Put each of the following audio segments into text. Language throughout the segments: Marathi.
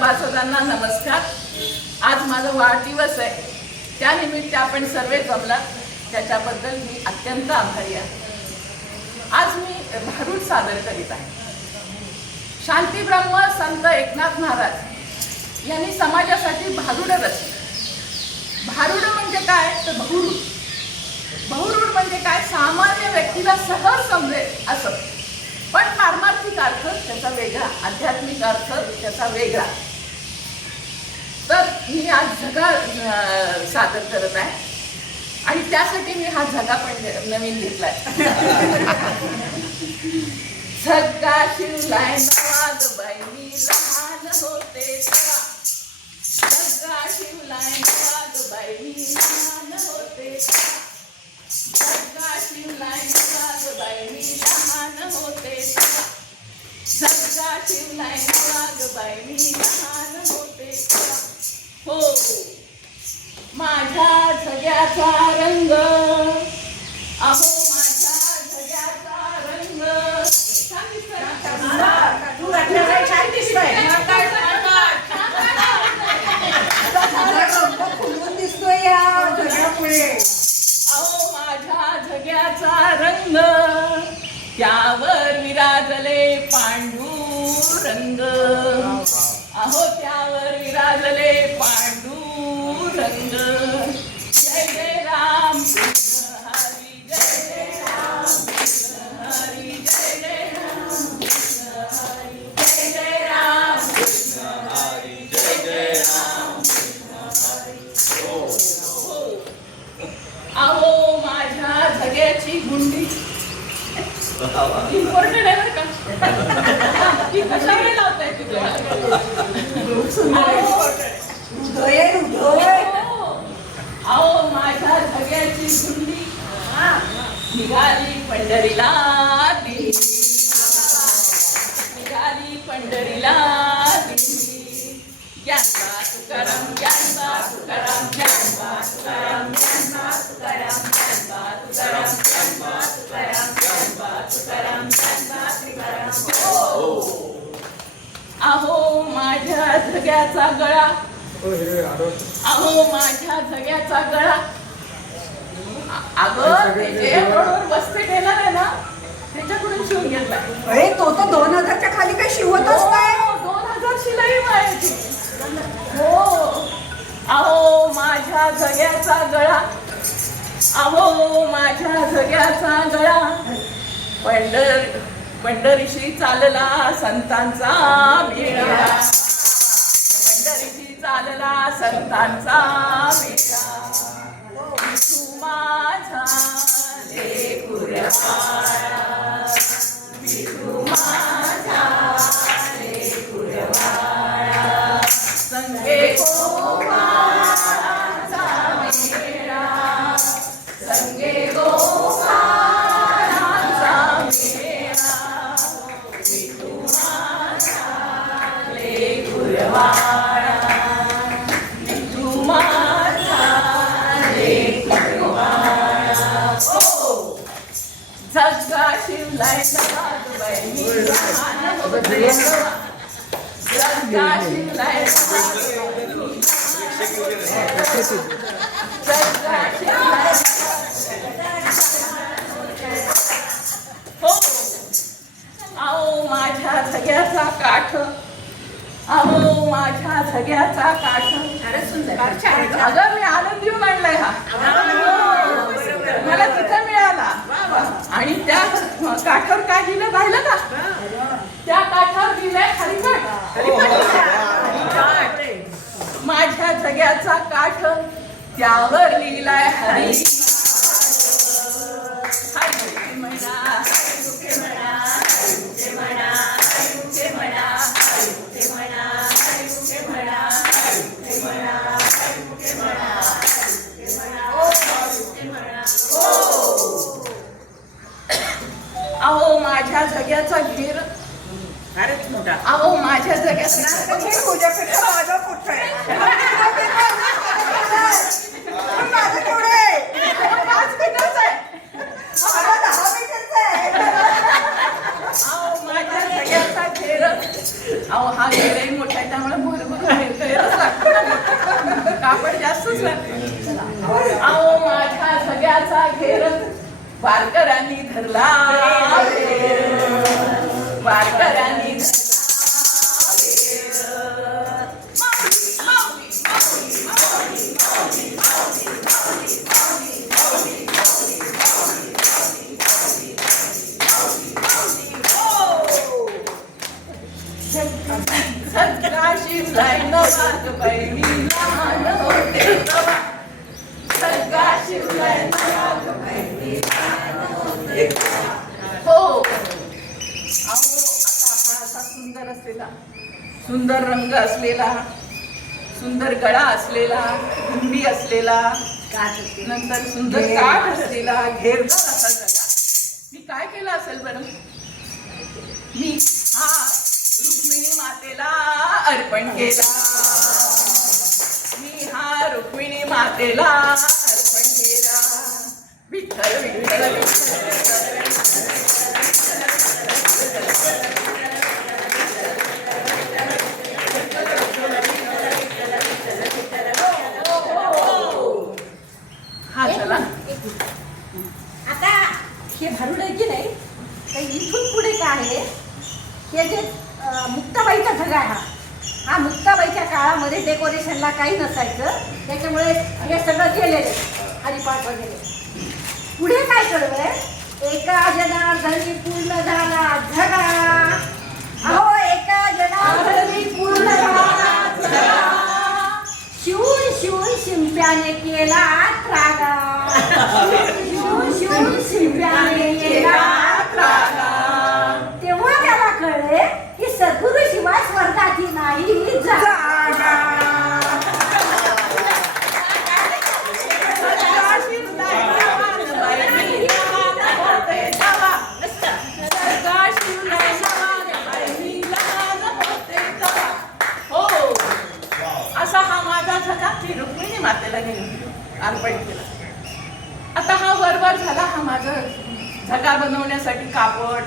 सभासदांना नमस्कार. आज माझा वाढदिवस आहे, त्यानिमित्त आपण सर्व जमलात त्याच्याबद्दल मी अत्यंत आभारी आहे. आज मी भारूड सादर करीत आहे. शांतीब्रह्म संत एकनाथ महाराज यांनी समाजासाठी भारूड रचले. भारूड म्हणजे काय तर बहुरूढ. बहुरूढ म्हणजे काय, सामान्य व्यक्तीला सहज समजेल असं, पण पारमार्थिक अर्थ त्याचा वेगळा, आध्यात्मिक अर्थ त्याचा वेगळा. तर मी आज झगा सादर करत आहे आणि त्यासाठी मी हा झगा पण नवीन घेतलाय. झगा शिवलाय नवागबाई मी लहान होते तेव्हा. झगा शिवलाय नवागबाई मी लहान होते तेव्हा. झगा शिवलाय नवागबाई मी लहान होते तेव्हा. झगा शिवलाय नवागबाई मी लहान होते तेव्हा. हो माझ्या झग्याचा रंग, अहो माझ्या झग्याचा रंग. फुलून दिसतोय या झग्यापुढे. अहो माझ्या झग्याचा रंग, त्यावर विराजले पांडुरंग. अहो त्यावर विराजले पांडुरंग. जय जय राम कृष्ण हरी, जय जय राम कृष्ण हरी, जय जय राम कृष्ण हरी, जय जय राम कृष्ण हरी, जय जय राम कृष्ण हरी. अहो माझ्या झग्याची गुंडी इम्पॉर्टंट आहे बरं का. ती कशामुळे लावताय तुझ्या? अहो माझ्या झग्याची गुंडी निघाली पंढरीला दिंडी. निघाली पंढरीला दिंडी. ज्ञानबा तुकाराम, ज्ञानबा तुकाराम, ज्ञानबा तुकाराम, ज्ञानबा तुकाराम, ज्ञानबा तुकाराम, ज्ञानबा तुकाराम, ज्ञानबा तुकाराम, ज्ञानबा तुकाराम. अहो माझ्या झग्याचा गळा, अहो माझ्या झग्याचा गळा. अगं ते जे रोडवर बसते घेणार आहे ना, त्याच्याकडून शिवून घेतलाय. अरे तो तर 2000च्या खाली काही शिवतच नाही. 2000 शिलाई मायाची. हो अहो माझ्या झग्याचा गळा, अहो माझ्या झग्याचा गळा. पंढरीशी चालला संतांचा मेळा. पंढरीशी चालला संतांचा मेळा. विठू माझा लेकुरवाळा, विठू माझा लेकुरवाळा. संगे गोपाळाचा मेळा, संगे गोपाळाचा मेळा. विठू माझा लेकुरवाळा, विठू माझा लेकुरवाळा. ओ झगा शिवलाय नवागबाई मी लहान होते तेव्हा. झगा शिवलाय नवागबाई मी झगा शिवलाय. हो अहो माझ्या झग्याचा काठ, अहो माझ्या झग्याचा काठ. अगं मी आनंद घेऊन आणलाय हा. मला तिथं मिळाला आणि त्या काठावर काय दिलं पाहिलं का? त्या काठावर दिलंय हरिपाठ. माझ्या झग्याचा काठ, त्यावर लिहिलाय हरी. हरी म्हणा, हरी म्हणा, हरी म्हणा, हरी म्हणा, हरी म्हणा, हरी म्हणा, हरी म्हणा, हरी म्हणा, हरी म्हणा. अहो माझ्या झग्याचा घेर, फारच मोठा. अहो माझ्या झग्याचा तुझ्यापेक्षा माझा मोठा आहे. माझं केवढं आहे? 5 मीटरचा आहे. 10 मीटरचा आहे. अहो माझ्या झग्याचा घेर, अहो हा घेरही मोठा आहे त्यामुळे भरभर घेरच लागतो, कापड जास्तच लागते. अहो माझ्या सगळ्याचा घेर वारकऱ्यांनी धरला, वारकऱ्यांनी सगळा शिवलाय नवाज बहिणी लहान होते तेव्हा, सगळा शिवलाय नवाज बहिणी लहान होते तेव्हा. हो अहो आता हा असा सुंदर असलेला, सुंदर रंग असलेला, सुंदर गळा असलेला, कुंडी असलेला, नंतर सुंदर काठ असलेला, घेरदार असा गळा मी काय केलं असेल बरं? मी हा रुक्मिणी मातेला अर्पण केला, मी हा रुक्मिणी मातेला अर्पण केला. विठ्ठल विठ्ठल हा चला. आता हे भारुड आहे की नाही, तर इथून पुढे काय आहे, हे जे मुक्ताबाईचा धगा आहे, हा मुक्ताबाईच्या काळामध्ये डेकोरेशनला काही नसायचं, त्याच्यामुळे हे सगळं केलेलं हरिपाठ वगैरे. पुढे काय कळलंय, एका जनार्दनी पूर्ण झाला धगा, अहो एका जनार्दनी पूर्ण झाला धगा, शिवून शिवून शिंप्याने केला त्रागा, शिवून शिवून शिंप्याने केला त्रागा. तेव्हा त्याला कळले की सद्गुरु शिवाय स्वर्गाची नाही जागा. हो असा हा माझा धगा मी रुक्मिणी मातेला घेऊन अर्पण केला. आता हा वरवर झाला, हा माझा धगा बनवण्यासाठी कापड,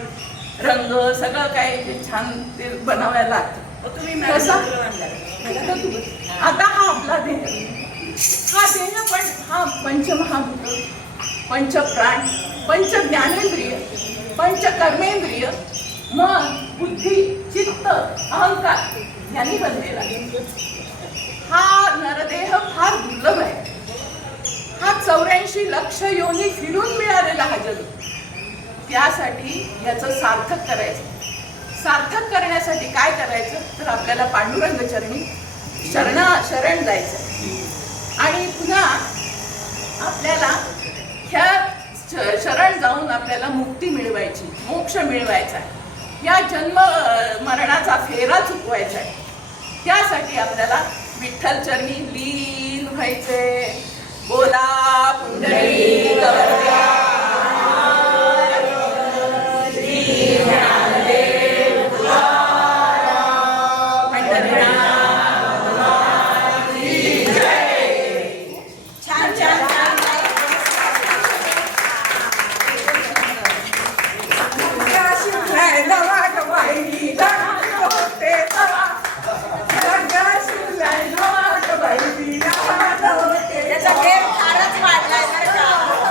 रंग सगळं काय जे छान ते बनवायला लागतं. तुम्ही आता हा आपला देह, हा देह पण हा पंचमहाभूत, पंचप्राण, पंच ज्ञानेंद्रिय, पंच कर्मेंद्रिय, मन, बुद्धी, चित्त, अहंकार यांनी बनलेला हा नरदेह फार दुर्लभ आहे. हा 84 लक्ष योनी फिरून मिळालेला हा जग. त्यासाठी याचं सार्थक करायचं. सार्थक करण्यासाठी काय करायचं, तर आपल्याला पांडुरंग चरणी शरण जायचं आणि पुन्हा आपल्याला ह्या शरण जाऊन आपल्याला मुक्ती मिळवायची, मोक्ष मिळवायचा आहे. या जन्म मरणाचा फेरा चुकवायचा आहे. त्यासाठी आपल्याला विठ्ठल चरणी लीन व्हायचे. बोला पुंडलिक वरद्या